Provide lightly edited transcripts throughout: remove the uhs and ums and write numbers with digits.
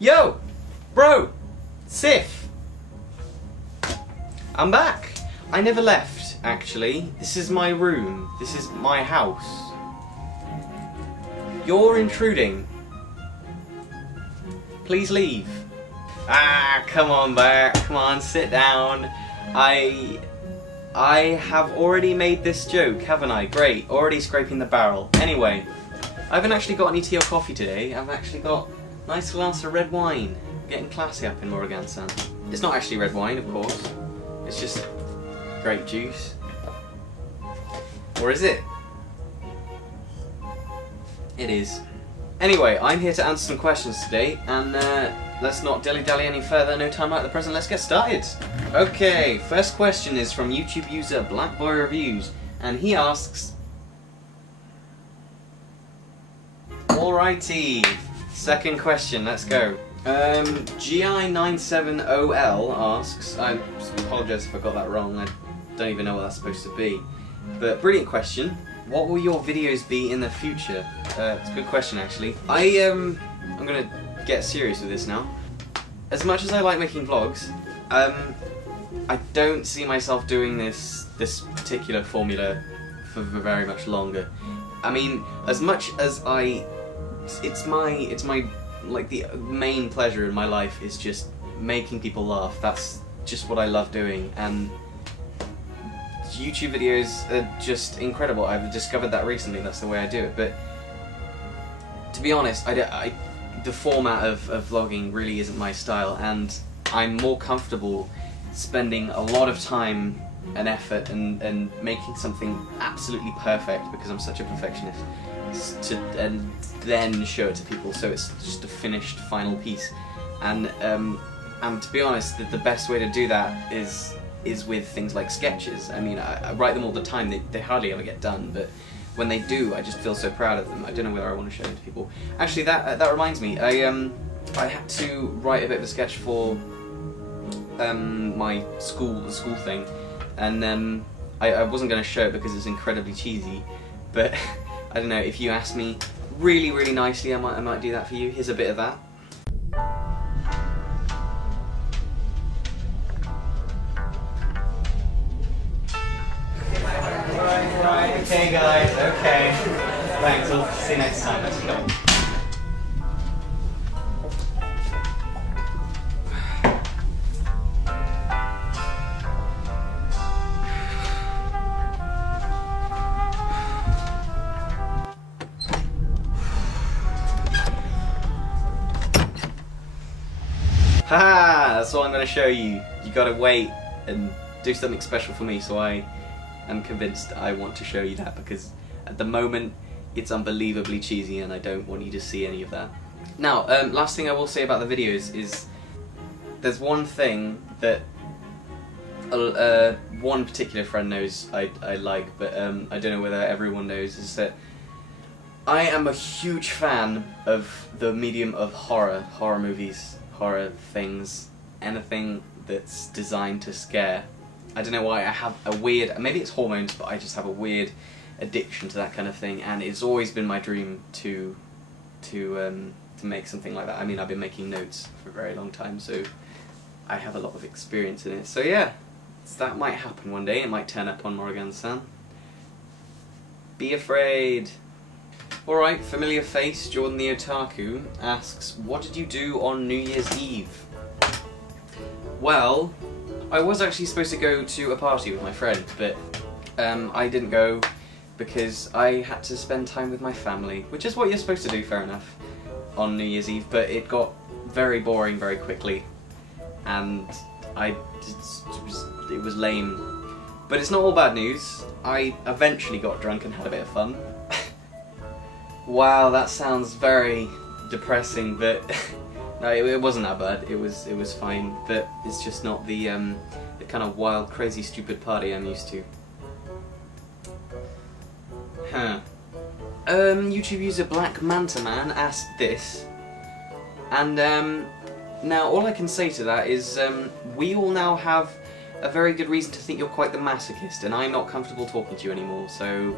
Yo! Bro! Sif! I'm back! I never left, actually. This is my room. This is my house. You're intruding. Please leave. Ah, come on back. Come on, sit down. I have already made this joke, haven't I? Great. Already scraping the barrel. Anyway, I haven't actually got any tea or coffee today. I've actually got a nice glass of red wine. Getting classy up in Morrigan-san. It's not actually red wine, of course. It's just grape juice. Or is it? It is. Anyway, I'm here to answer some questions today, and let's not dilly-dally any further. No time like the present. Let's get started. Okay, first question is from YouTube user Black Boy Reviews, and he asks, alrighty, second question, let's go. GI97OL asks, I apologise if I got that wrong, I don't even know what that's supposed to be, but brilliant question. What will your videos be in the future? It's a good question actually. I'm gonna get serious with this now. As much as I like making vlogs, I don't see myself doing this particular formula for very much longer. I mean, as much as it's my like the main pleasure in my life is just making people laugh. That's just what I love doing, and YouTube videos are just incredible. I've discovered that recently. That's the way I do it. But to be honest, the format of vlogging really isn't my style, and I'm more comfortable spending a lot of time and effort and making something absolutely perfect, because I'm such a perfectionist, and then show it to people so it's just a finished final piece. And to be honest, the best way to do that is with things like sketches. I mean, I write them all the time. They hardly ever get done, but when they do, I just feel so proud of them. I don't know whether I want to show them to people. Actually, that reminds me. I had to write a bit of a sketch for my the school thing, and I wasn't going to show it because it's incredibly cheesy. But I don't know. If you ask me really, really nicely, I might do that for you. Here's a bit of that. Right, okay guys, okay. Thanks, we'll see you next time, let's go. Haha, that's what I'm going to show you. You gotta wait and do something special for me, so I'm convinced I want to show you that, because at the moment it's unbelievably cheesy and I don't want you to see any of that. Now, last thing I will say about the videos is there's one thing that one particular friend knows I like, but I don't know whether everyone knows, is that I am a huge fan of the medium of horror movies, horror things, anything that's designed to scare. I don't know why, I have a weird, maybe it's hormones, but I just have a weird addiction to that kind of thing, and it's always been my dream to make something like that. I mean, I've been making notes for a very long time, so I have a lot of experience in it. So yeah, that might happen one day. It might turn up on Morrigan-san. Be afraid. Alright, familiar face, Jordan the Otaku asks, what did you do on New Year's Eve? Well, I was actually supposed to go to a party with my friend, but I didn't go because I had to spend time with my family, which is what you're supposed to do, fair enough, on New Year's Eve, but it got very boring very quickly, and it was lame. But it's not all bad news. I eventually got drunk and had a bit of fun. Wow, that sounds very depressing, but no, it wasn't that bad. It was fine, but it's just not the kind of wild, crazy, stupid party I'm used to. Huh. YouTube user Black Manta Man asked this, and now all I can say to that is we all now have a very good reason to think you're quite the masochist, and I'm not comfortable talking to you anymore. So.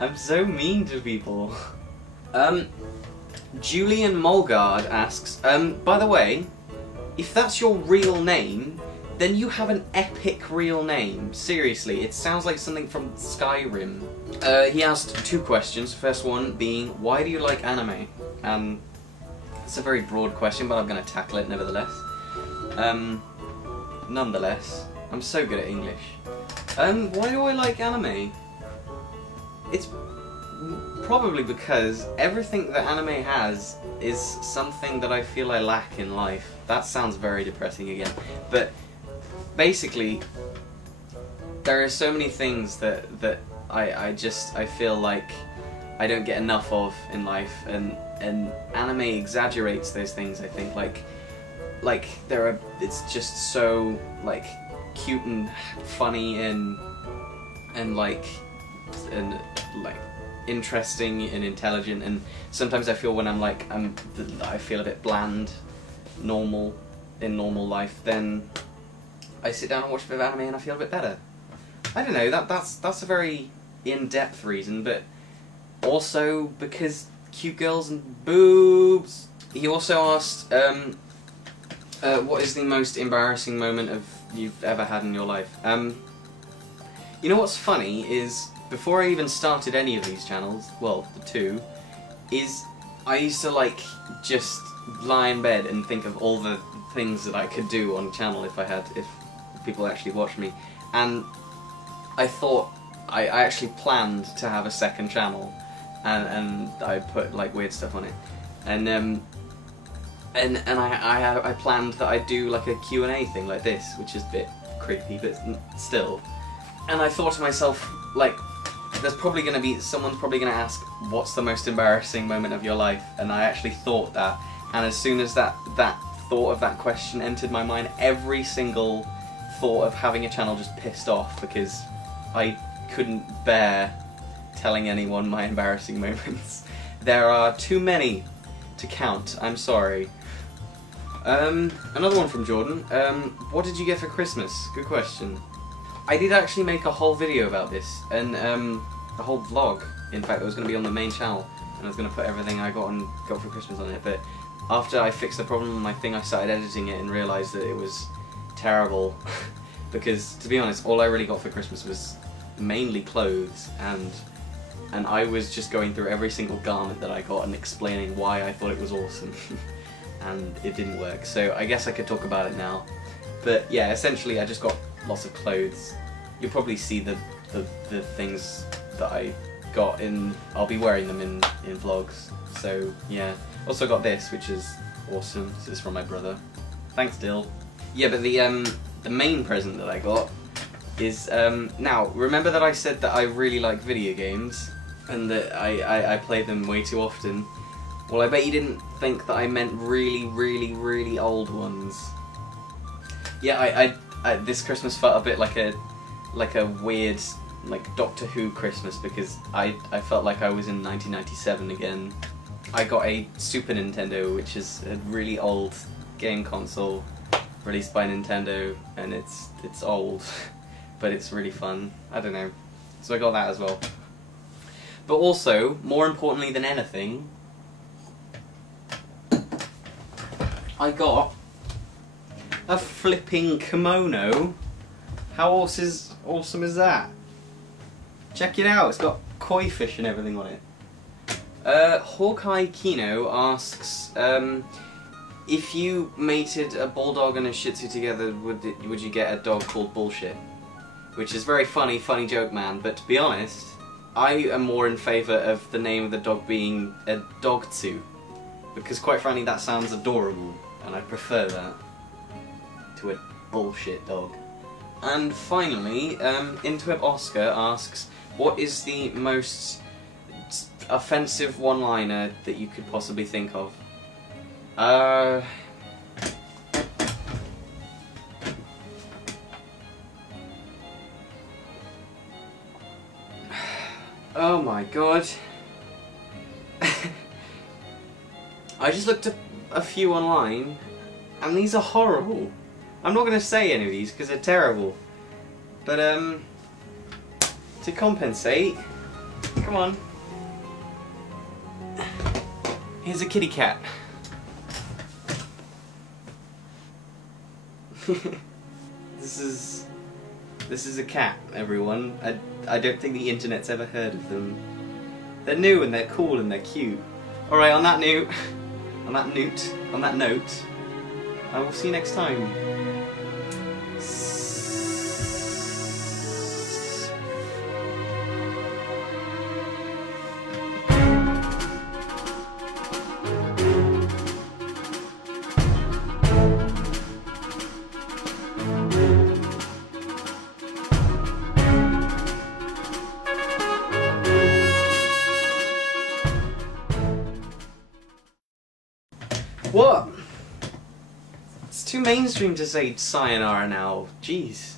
I'm so mean to people. Julian Mulgard asks, by the way, if that's your real name, then you have an epic real name. Seriously, it sounds like something from Skyrim. He asked 2 questions. First one being, why do you like anime? It's a very broad question, but I'm going to tackle it nevertheless. Nonetheless, I'm so good at English. Why do I like anime? It's probably because everything that anime has is something that I feel I lack in life. That sounds very depressing again, but basically there are so many things that I feel like I don't get enough of in life, and anime exaggerates those things. I think like it's just so like cute and funny and like interesting and intelligent, and sometimes I feel when I feel a bit bland, in normal life, then I sit down and watch a bit of anime and I feel a bit better. I don't know, that's a very in-depth reason, but also because cute girls and boobs. He also asked, what is the most embarrassing moment you've ever had in your life? You know what's funny is, before I even started any of these channels, well, the 2, is I used to like just lie in bed and think of all the things that I could do on the channel if people actually watched me, and I thought I actually planned to have a second channel, and I put like weird stuff on it, and I planned that I'd do like a Q&A thing like this, which is a bit creepy, but still. And I thought to myself, like, someone's probably going to ask, what's the most embarrassing moment of your life? And I actually thought that, and as soon as that thought of that question entered my mind, every single thought of having a channel just pissed off, because I couldn't bear telling anyone my embarrassing moments. There are too many to count, I'm sorry. Another one from Jordan. What did you get for Christmas? Good question. I did actually make a whole video about this, and a whole vlog, in fact, that was going to be on the main channel, and I was going to put everything I got for Christmas on it, but after I fixed the problem on my thing, I started editing it and realised that it was terrible, because, to be honest, all I really got for Christmas was mainly clothes, and I was just going through every single garment that I got and explaining why I thought it was awesome, and it didn't work, so I guess I could talk about it now. But yeah, essentially I just got lots of clothes. You'll probably see the things that I got I'll be wearing them in vlogs, so yeah. Also got this, which is awesome. This is from my brother. Thanks, Dill. Yeah, but the main present that I got is, now, remember that I said that I really like video games, and that I play them way too often? Well, I bet you didn't think that I meant really, really, really old ones. Yeah, this Christmas felt a bit like a weird, like, Doctor Who Christmas, because I felt like I was in 1997 again. I got a Super Nintendo, which is a really old game console released by Nintendo, and it's old, but it's really fun. I don't know. So I got that as well. But also, more importantly than anything, I got a flipping kimono. How awesome is that? Check it out, it's got koi fish and everything on it. Hawkeye Kino asks, if you mated a bulldog and a shih tzu together, would you get a dog called Bullshit? Which is very funny joke, man, but to be honest, I am more in favour of the name of the dog being a Dog-tzu, because quite frankly that sounds adorable, and I prefer that to a bullshit dog. And finally, Interweb Oscar asks, what is the most offensive one-liner that you could possibly think of? Oh my god. I just looked up a few online, and these are horrible. I'm not going to say any of these because they're terrible. But, to compensate, come on. Here's a kitty cat. This is a cat, everyone. I don't think the internet's ever heard of them. They're new and they're cool and they're cute. Alright, on that note, I will see you next time. What? It's too mainstream to say sayonara now. Jeez.